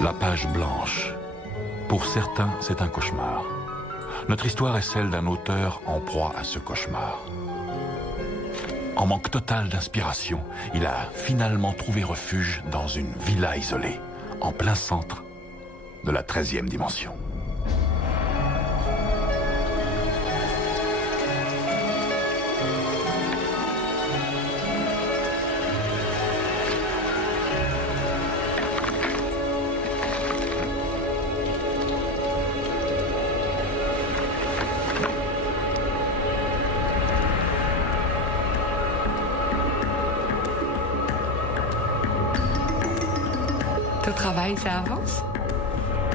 La page blanche. Pour certains, c'est un cauchemar. Notre histoire est celle d'un auteur en proie à ce cauchemar. En manque total d'inspiration, il a finalement trouvé refuge dans une villa isolée, en plein centre de la 13e dimension. Ton travail, ça avance?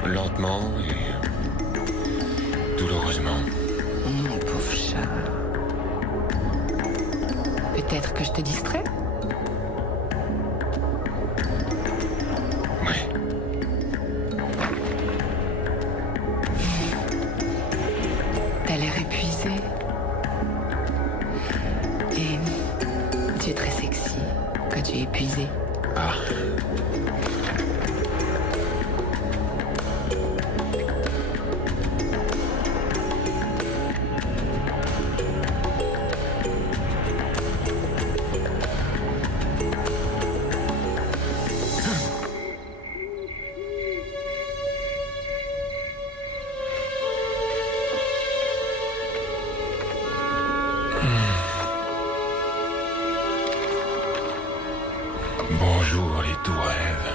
Lentement et douloureusement. Mon pauvre chat. Peut-être que je te distrais? Ouais. T'as l'air épuisé. Et tu es très sexy quand tu es épuisé. Ah. Bonjour les doux rêves.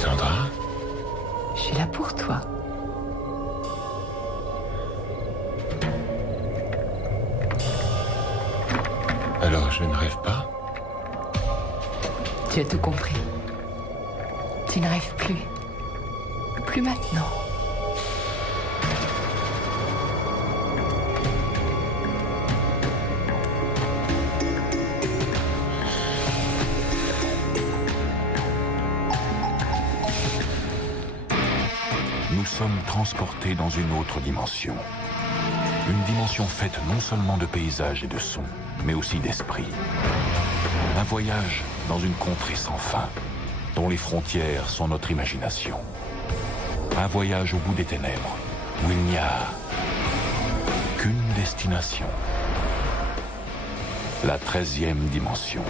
Sandra, Je suis là pour toi. alors je ne rêve pas? Tu as tout compris. Tu ne rêves plus. Plus maintenant. Nous sommes transportés dans une autre dimension. Une dimension faite non seulement de paysages et de sons, mais aussi d'esprit. Un voyage dans une contrée sans fin, dont les frontières sont notre imagination. Un voyage au bout des ténèbres, où il n'y a qu'une destination. La 13e dimension.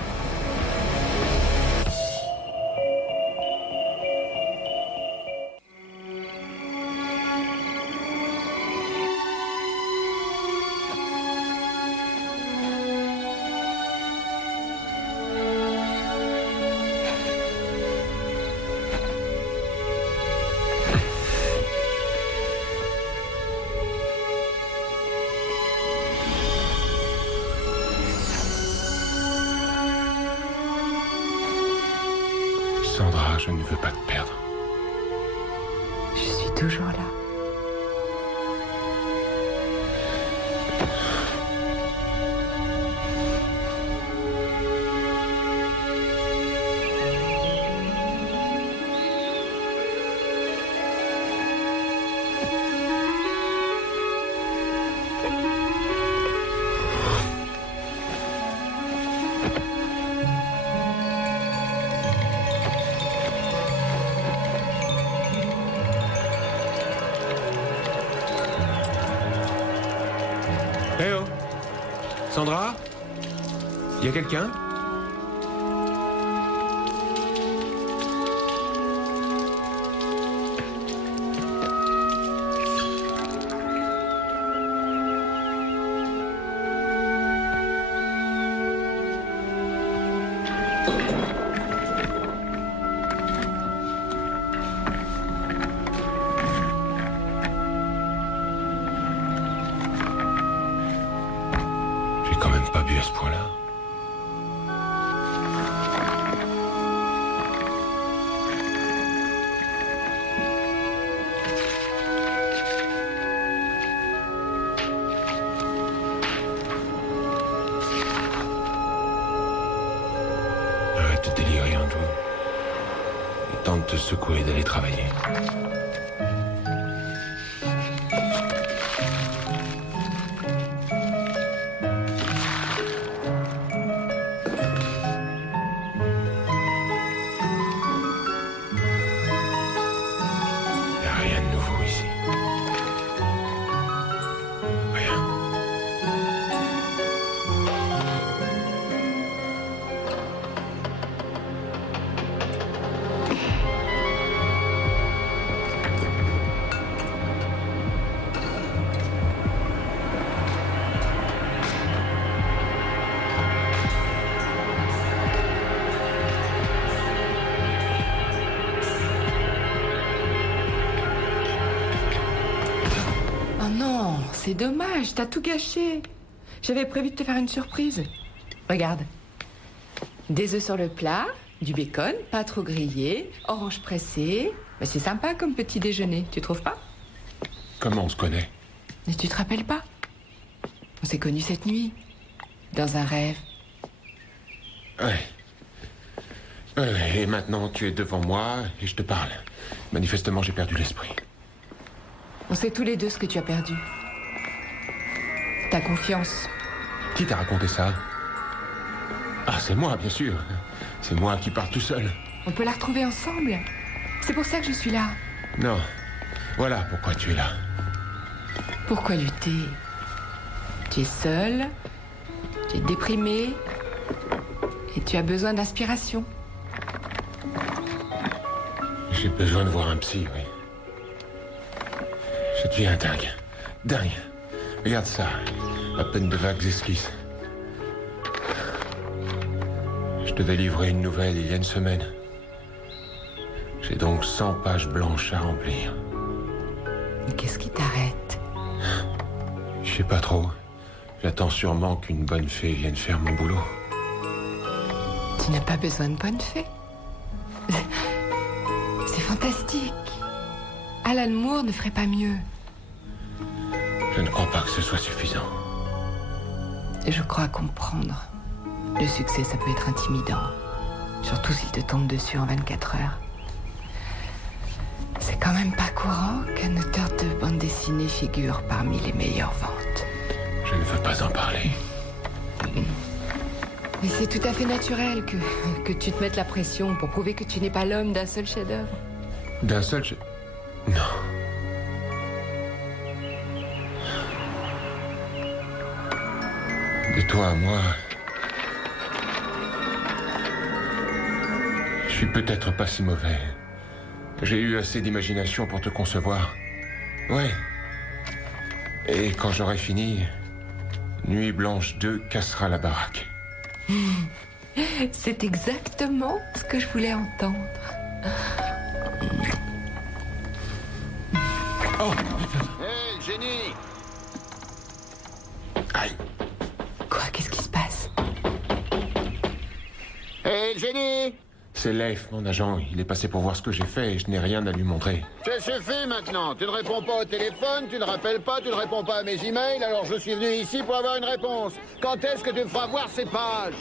Sandra, je ne veux pas te perdre. Je suis toujours là. Eh oh, Sandra? Y a quelqu'un? Arrête de délirer, Andrew. Et tente de te secouer et d'aller travailler. C'est dommage, t'as tout gâché. J'avais prévu de te faire une surprise. Regarde. Des œufs sur le plat, du bacon, pas trop grillé, orange pressé. Mais c'est sympa comme petit déjeuner, tu trouves pas? Comment on se connaît? Mais tu te rappelles pas? On s'est connus cette nuit. Dans un rêve. Ouais. Et maintenant, tu es devant moi et je te parle. Manifestement, j'ai perdu l'esprit. On sait tous les deux ce que tu as perdu. Ta confiance. Qui t'a raconté ça? Ah, c'est moi, bien sûr. C'est moi qui pars tout seul. On peut la retrouver ensemble. C'est pour ça que je suis là. Non. Voilà pourquoi tu es là. Pourquoi lutter? Tu es seul, tu es déprimé et tu as besoin d'inspiration. J'ai besoin de voir un psy, oui. Je deviens dingue. Dingue. Regarde ça. À peine de vagues esquisses. Je devais livrer une nouvelle il y a une semaine. J'ai donc 100 pages blanches à remplir. Mais qu'est-ce qui t'arrête? Je sais pas trop. J'attends sûrement qu'une bonne fée vienne faire mon boulot. Tu n'as pas besoin de bonne fée. C'est fantastique. Alan Moore ne ferait pas mieux. Je ne crois pas que ce soit suffisant. Je crois comprendre. Le succès, ça peut être intimidant. Surtout s'il te tombe dessus en 24 heures. C'est quand même pas courant qu'un auteur de bande dessinée figure parmi les meilleures ventes. Je ne veux pas en parler. Mais c'est tout à fait naturel que tu te mettes la pression pour prouver que tu n'es pas l'homme d'un seul chef-d'œuvre. D'un seul Non. De toi à moi... Je suis peut-être pas si mauvais. J'ai eu assez d'imagination pour te concevoir. Ouais. Et quand j'aurai fini, Nuit Blanche 2 cassera la baraque. C'est exactement ce que je voulais entendre. Oh! Hé, le génie! Aïe! Quoi? Qu'est-ce qui se passe? Hé, le génie! C'est Leif, mon agent. Il est passé pour voir ce que j'ai fait et je n'ai rien à lui montrer. Ça suffit maintenant. Tu ne réponds pas au téléphone, tu ne rappelles pas, tu ne réponds pas à mes emails, alors je suis venu ici pour avoir une réponse. Quand est-ce que tu me feras voir ces pages?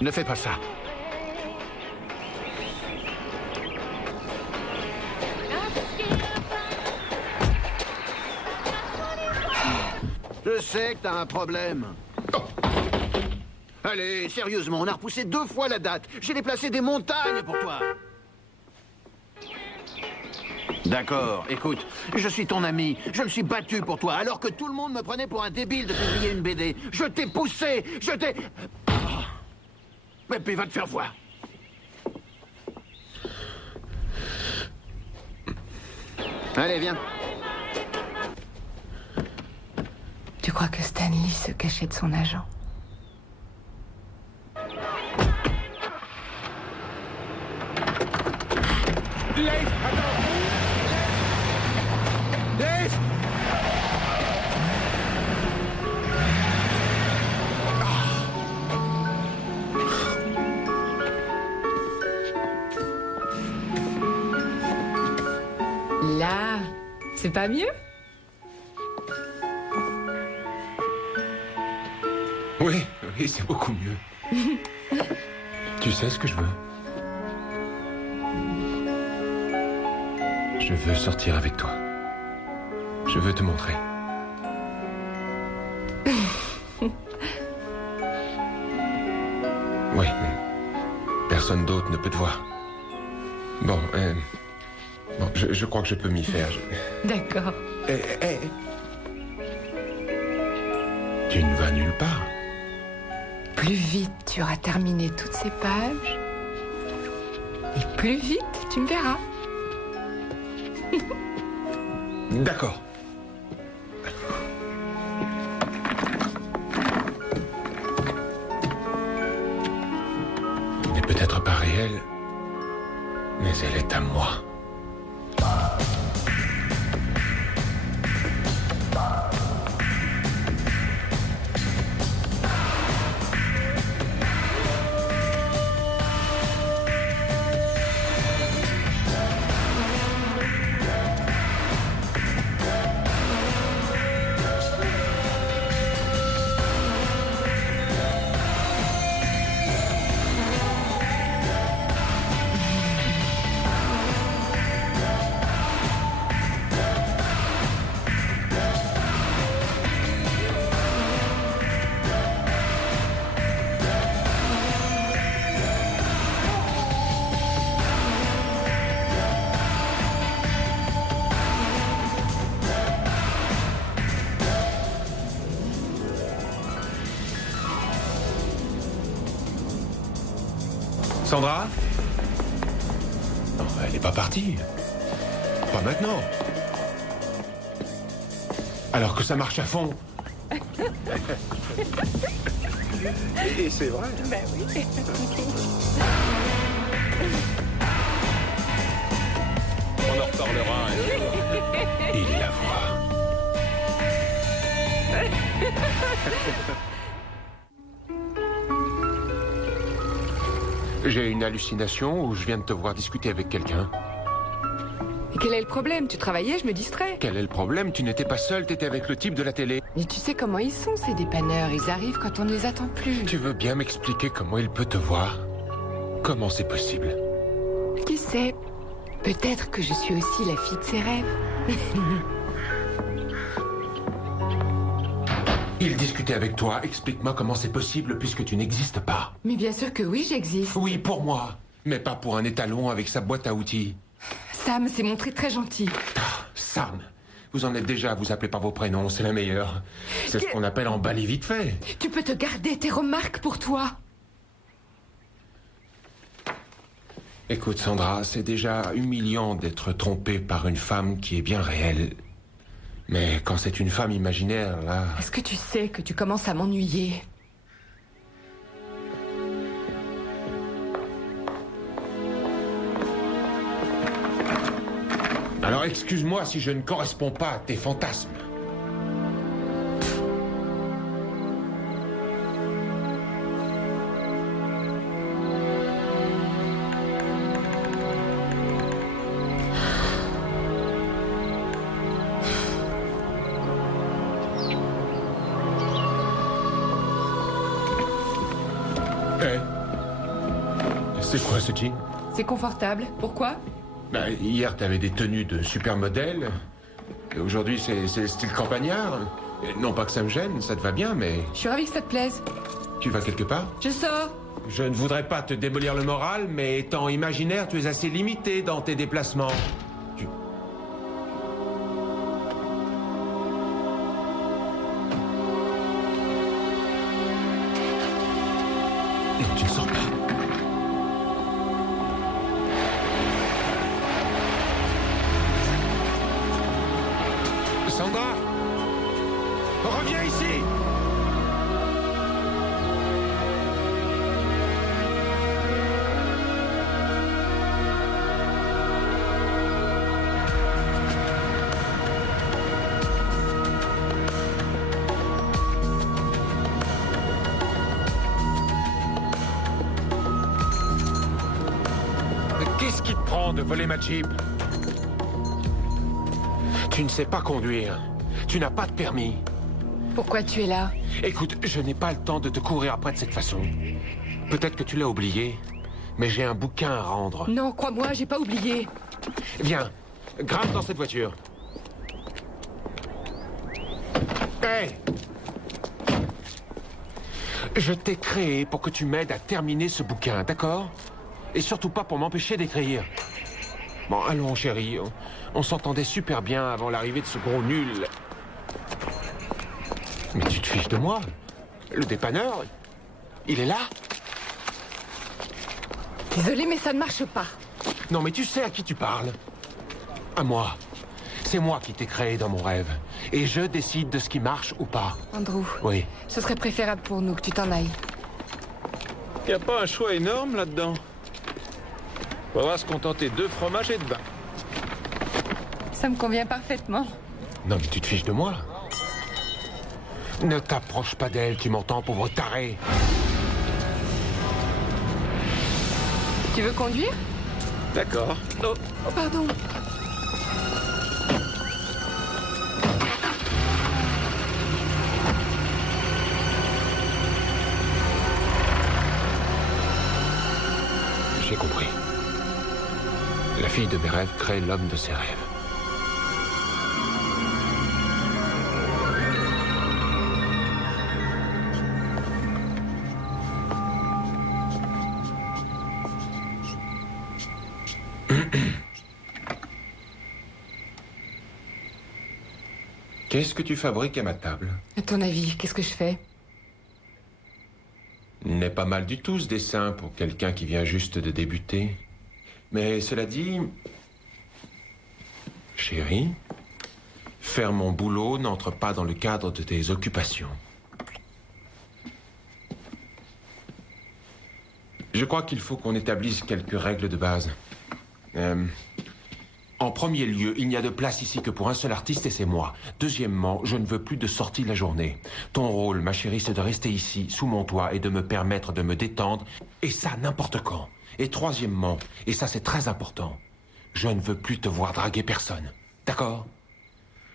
Ne fais pas ça. Je sais que t'as un problème. Oh. Allez, sérieusement, on a repoussé 2 fois la date. J'ai déplacé des montagnes pour toi. D'accord, écoute, je suis ton ami. Je me suis battu pour toi, alors que tout le monde me prenait pour un débile de publier une BD. Je t'ai poussé, je t'ai... Oh. Mais puis va te faire voir. Allez, viens. Tu crois que Stanley se cachait de son agent? Leif, attends! Leif! Là, c'est pas mieux? Oui, c'est beaucoup mieux. Tu sais ce que je veux? Je veux sortir avec toi. Je veux te montrer. Oui, mais personne d'autre ne peut te voir. Bon, je crois que je peux m'y faire. D'accord. Tu ne vas nulle part. Plus vite tu auras terminé toutes ces pages, et plus vite tu me verras. D'accord. Elle n'est peut-être pas réelle, mais elle est à moi. Sandra? Non, elle n'est pas partie. Pas maintenant. Alors que ça marche à fond. Et c'est vrai. Ben oui. On en reparlera. Il la voit. J'ai une hallucination où je viens de te voir discuter avec quelqu'un. Et quel est le problème? Tu travaillais, je me distrais. Quel est le problème? Tu n'étais pas seul, t'étais avec le type de la télé. Mais tu sais comment ils sont, ces dépanneurs. Ils arrivent quand on ne les attend plus. Tu veux bien m'expliquer comment il peut te voir? Comment c'est possible? Qui sait? Peut-être que je suis aussi la fille de ses rêves. Il discutait avec toi, explique-moi comment c'est possible puisque tu n'existes pas. Mais bien sûr que oui, j'existe. Oui, pour moi, mais pas pour un étalon avec sa boîte à outils. Sam s'est montré très gentil. Ah, Sam, vous en êtes déjà à vous appeler par vos prénoms, c'est la meilleure. C'est ce qu'on appelle emballer vite fait. Tu peux te garder tes remarques pour toi. Écoute, Sandra, c'est déjà humiliant d'être trompé par une femme qui est bien réelle. Mais quand c'est une femme imaginaire, là... Est-ce que tu sais que tu commences à m'ennuyer? Alors excuse-moi si je ne corresponds pas à tes fantasmes. C'est quoi ce jean? C'est confortable. Pourquoi? Hier, t'avais des tenues de supermodèle. Et aujourd'hui, c'est le style campagnard. Et non pas que ça me gêne, ça te va bien, mais... Je suis ravie que ça te plaise. Tu vas quelque part? Je sors. Je ne voudrais pas te démolir le moral, mais étant imaginaire, tu es assez limité dans tes déplacements. Non, tu ne sors pas. Sandra! Reviens ici! Qu'est-ce qui te prend de voler ma Jeep? Tu ne sais pas conduire. Tu n'as pas de permis. Pourquoi tu es là? Écoute, je n'ai pas le temps de te courir après de cette façon. Peut-être que tu l'as oublié, mais j'ai un bouquin à rendre. Non, crois-moi, j'ai pas oublié. Viens, grimpe dans cette voiture. Hé! Je t'ai créé pour que tu m'aides à terminer ce bouquin, d'accord? Et surtout pas pour m'empêcher d'écrire. Bon, allons, chérie. On s'entendait super bien avant l'arrivée de ce gros nul. Mais tu te fiches de moi? Le dépanneur, il est là? Désolée, mais ça ne marche pas. Non, mais tu sais à qui tu parles? À moi. C'est moi qui t'ai créé dans mon rêve. Et je décide de ce qui marche ou pas. Andrew, Oui. ce serait préférable pour nous que tu t'en ailles. Y a pas un choix énorme là-dedans? On va se contenter de fromage et de vin. Ça me convient parfaitement. Non, mais tu te fiches de moi? Ne t'approche pas d'elle, tu m'entends, pauvre taré? Tu veux conduire? D'accord. Oh, Oh, pardon. J'ai compris. La fille de mes rêves crée l'homme de ses rêves. Qu'est-ce que tu fabriques à ma table? À ton avis, qu'est-ce que je fais? N'est pas mal du tout ce dessin pour quelqu'un qui vient juste de débuter. Mais cela dit... Chérie, faire mon boulot n'entre pas dans le cadre de tes occupations. Je crois qu'il faut qu'on établisse quelques règles de base. En premier lieu, il n'y a de place ici que pour un seul artiste et c'est moi. Deuxièmement, je ne veux plus de sortie la journée. Ton rôle, ma chérie, c'est de rester ici, sous mon toit, et de me permettre de me détendre, et ça, n'importe quand. Et troisièmement, et ça c'est très important, je ne veux plus te voir draguer personne. D'accord?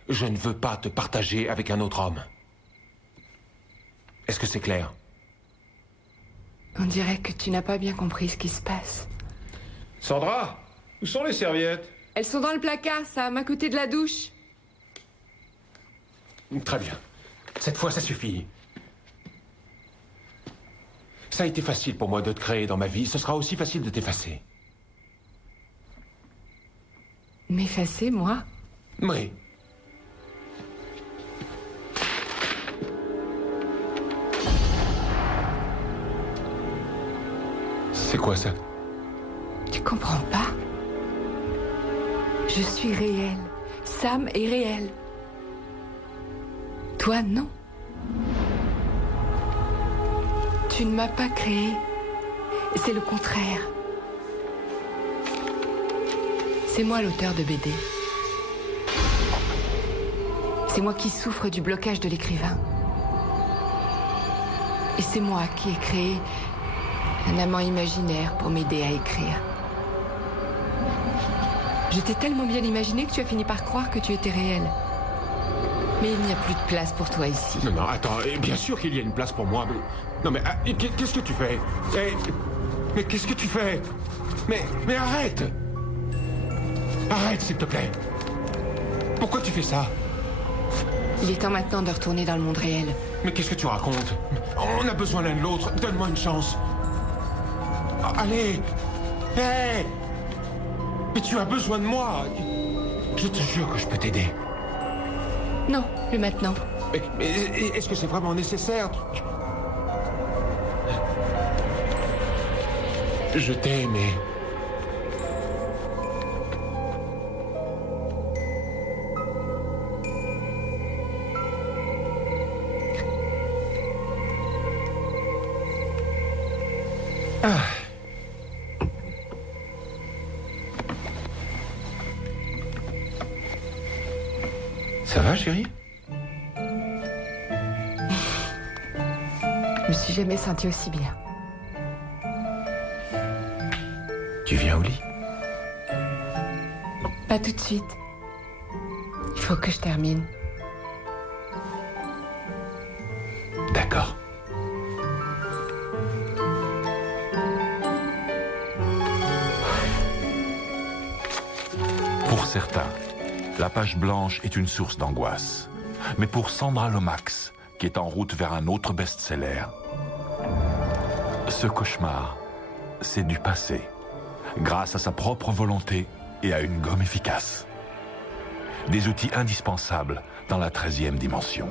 Je ne veux pas te partager avec un autre homme. Est-ce que c'est clair? On dirait que tu n'as pas bien compris ce qui se passe. Sandra, où sont les serviettes? Elles sont dans le placard, Sam, à côté de la douche. Très bien. Cette fois, ça suffit. Ça a été facile pour moi de te créer dans ma vie. Ce sera aussi facile de t'effacer. M'effacer, moi? Oui. C'est quoi ça? Tu comprends pas? Je suis réelle. Sam est réel. Toi, non. Tu ne m'as pas créé. C'est le contraire. C'est moi l'auteur de BD. C'est moi qui souffre du blocage de l'écrivain. Et c'est moi qui ai créé un amant imaginaire pour m'aider à écrire. Je t'ai tellement bien imaginé que tu as fini par croire que tu étais réel. Mais il n'y a plus de place pour toi ici. Non, non, attends. Bien sûr qu'il y a une place pour moi, mais... Non, mais qu'est-ce que tu fais? Mais qu'est-ce que tu fais? Mais arrête! Arrête, s'il te plaît. Pourquoi tu fais ça? Il est temps maintenant de retourner dans le monde réel. Mais qu'est-ce que tu racontes? On a besoin l'un de l'autre. Donne-moi une chance. Allez! Hé! Mais tu as besoin de moi. Je te jure que je peux t'aider. Non, plus maintenant. Mais est-ce que c'est vraiment nécessaire? Je t'ai aimé. Ça va, chérie? Je me suis jamais sentie aussi bien. Tu viens au lit? Pas tout de suite. Il faut que je termine. D'accord. Pour certains, la page blanche est une source d'angoisse. Mais pour Sandra Lomax, qui est en route vers un autre best-seller, ce cauchemar, c'est du passé, grâce à sa propre volonté et à une gomme efficace. Des outils indispensables dans la 13e dimension.